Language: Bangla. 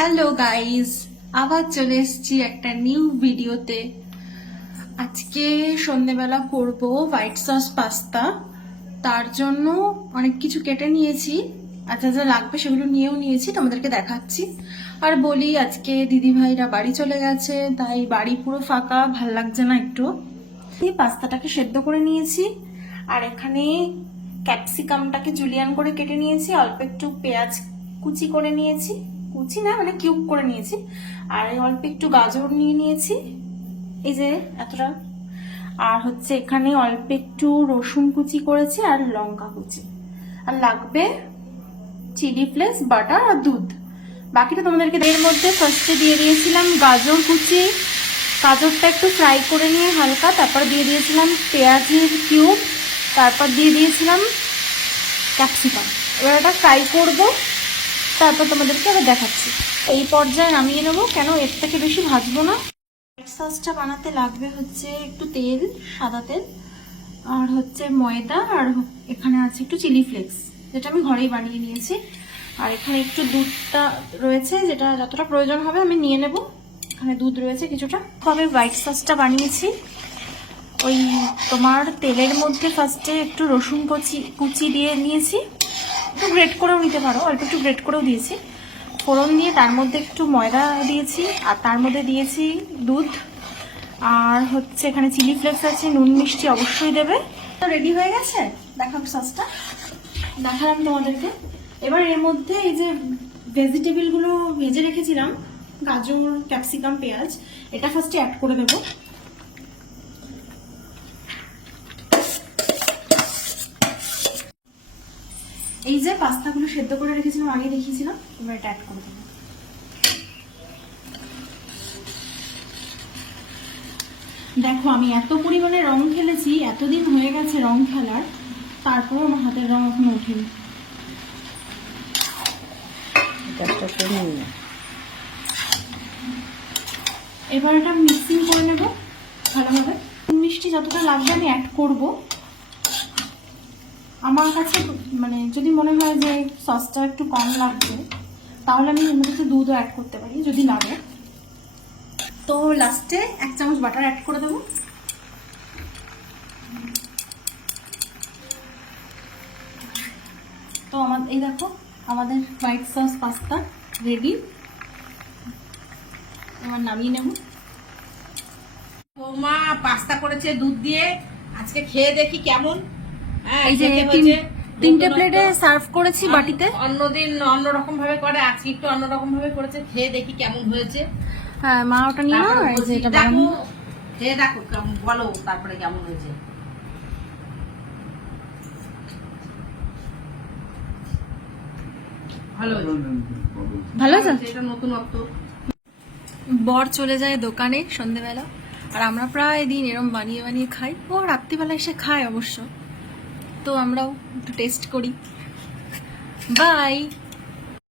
হ্যালো গাইজ, আবার চলে এসেছি একটা নিউ ভিডিওতে। আজকে সন্ধ্যেবেলা করব হোয়াইট সস পাস্তা। তার জন্য অনেক কিছু কেটে নিয়েছি, আচ্ছা যা লাগবে সেগুলো নিয়েও নিয়েছি, তোমাদেরকে দেখাচ্ছি। আর বলি, আজকে দিদি ভাইরা বাড়ি চলে গেছে, তাই বাড়ি পুরো ফাঁকা, ভাল লাগছে না একটু। এই পাস্তাটাকে সেদ্ধ করে নিয়েছি, আর এখানে ক্যাপসিকামটাকে জুলিয়ান করে কেটে নিয়েছি, অল্প একটু পেঁয়াজ কুচি করে নিয়েছি, কুচি না মানে কিউব করে নিয়েছি, আর অল্প একটু গাজর নিয়ে নিয়েছি, এই যে এতটা। আর হচ্ছে এখানে অল্প একটু রসুন কুচি করেছি আর লঙ্কা কুচি, আর লাগবে চিলি ফ্লেক্স, বাটার আর দুধ। বাকিটা তোমাদেরকে এর মধ্যে ফার্স্টে দিয়ে দিয়েছিলাম গাজর কুচি, গাজরটা একটু ফ্রাই করে নিয়ে হালকা, তারপর দিয়ে দিয়েছিলাম পেঁয়াজের কিউব, তারপর দিয়ে দিয়েছিলাম ক্যাপসিকাম। এবার এটা ফ্রাই করবো, তারপর তোমাদেরকে আবার দেখাচ্ছি। এই পর্যায়ে নামিয়ে নেবো, কেন এর থেকে বেশি ভাজবো না। হোয়াইট সসটা বানাতে লাগবে হচ্ছে একটু তেল, সাদা তেল, আর হচ্ছে ময়দা, আর এখানে আছে একটু চিলি ফ্লেক্স, যেটা আমি ঘরেই বানিয়ে নিয়েছি। আর এখানে একটু দুধটা রয়েছে, যেটা যতটা প্রয়োজন হবে আমি নিয়ে নেব। এখানে দুধ রয়েছে কিছুটা। তবে হোয়াইট সসটা বানিয়েছি ওই তোমার তেলের মধ্যে ফার্স্টে একটু রসুন কুচি দিয়ে নিয়েছি, একটু গ্রেট করেও নিতে পারো, অল্প একটু গ্রেট করেও দিয়েছি, ফোড়ন দিয়ে তার মধ্যে একটু ময়দা দিয়েছি, আর তার মধ্যে দিয়েছি দুধ, আর হচ্ছে এখানে চিলি ফ্লেক্স আছে, নুন মিষ্টি অবশ্যই দেবে। তো রেডি হয়ে গেছে, দেখাবো সসটা, দেখালাম তোমাদেরকে। এবার এর মধ্যে এই যে ভেজিটেবলগুলো ভেজে রেখেছিলাম, গাজর, ক্যাপসিকাম, পেঁয়াজ, এটা ফার্স্টে অ্যাড করে দেবো। এই যে পাস্তাগুলো সেদ্ধ করে রেখেছিলাম, আগে দেখিয়েছিলাম, এবার এটা অ্যাড করে দেবো। দেখো আমি এত পরিমাণে রং খেলেছি, এতদিন হয়ে গেছে রং খেলার, তারপরেও আমার হাতের রং এখনো ওঠেনি। এবার এটা মিক্সিং করে নেব ভালোভাবে। মিষ্টি যতটা লাগবে আমি অ্যাড করব। আমার কাছে মানে যদি মনে হয় যে সসটা একটু কম লাগবে, তাহলে আমি এর মধ্যে দুধও অ্যাড করতে পারি যদি লাগে। তো লাস্টে 1 চামচ বাটার অ্যাড করে দেবো। তো এই দেখো আমাদের হোয়াইট সস পাস্তা রেডি। এবার নামিয়ে নেব। বৌমা পাস্তা করেছে দুধ দিয়ে, আজকে খেয়ে দেখি কেমন। এই যে 3টে প্লেটে সার্ভ করেছি বাটিতে। অন্যদিন অন্যরকম ভাবে করে, আজকে একটু অন্যরকম ভাবে করেছে, খেয়ে দেখি কেমন হয়েছে। হ্যাঁ মা ওটা নিয়ে নাও, এই যে এটা বানাবো। খেয়ে দেখো বলো তারপরে কেমন হয়েছে। ভালো হয়েছে, এটা নতুনত্ব। বর চলে যায় দোকানে সন্ধেবেলা, আর আমরা প্রায় দিন এরম বানিয়ে বানিয়ে খাই। ও রাত্রিবেলা এসে খায় অবশ্য, তো আমরাও একটু টেস্ট করি। বাই।